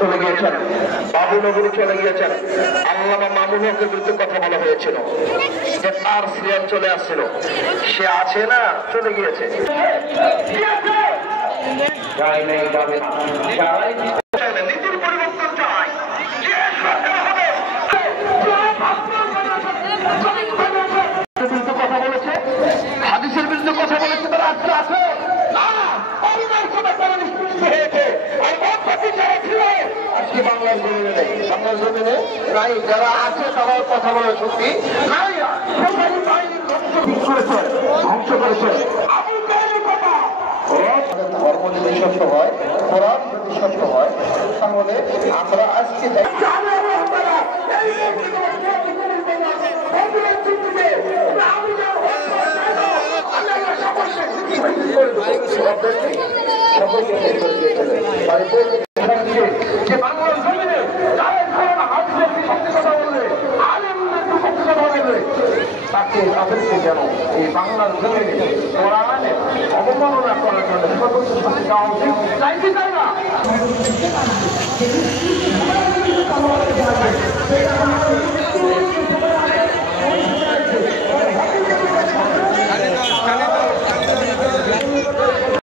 চলে গিয়েছেন, বাবু নগরী চলে গিয়েছেন। আল্লামা মামুন হকের বিরুদ্ধে কথা বলা হয়েছিল যে তার সিরিয়াল চলে আসছিল, সে আছে না চলে গিয়েছে। নীতির পরিবর্তন চাই, কথা বলেছে, হাদিসের বিরুদ্ধে কথা বলেছে, তারা আজকে আছে বাংলার জমিনে নেই, বাংলার জমিনে নাই, যারা আছে তারাও কথা বলার শক্তি নাই, ধ্বংস করেছে। ধর্ম যদি সত্য হয়, কোরআন যদি সত্য হয়, তাহলে আমরা আজকে তাদেরকে যেন এই বাংলার জমিনে কোরআনে অবমাননা করার জন্য সর্বোচ্চ শাস্তি দেওয়া উচিত, চাইতে চাই না।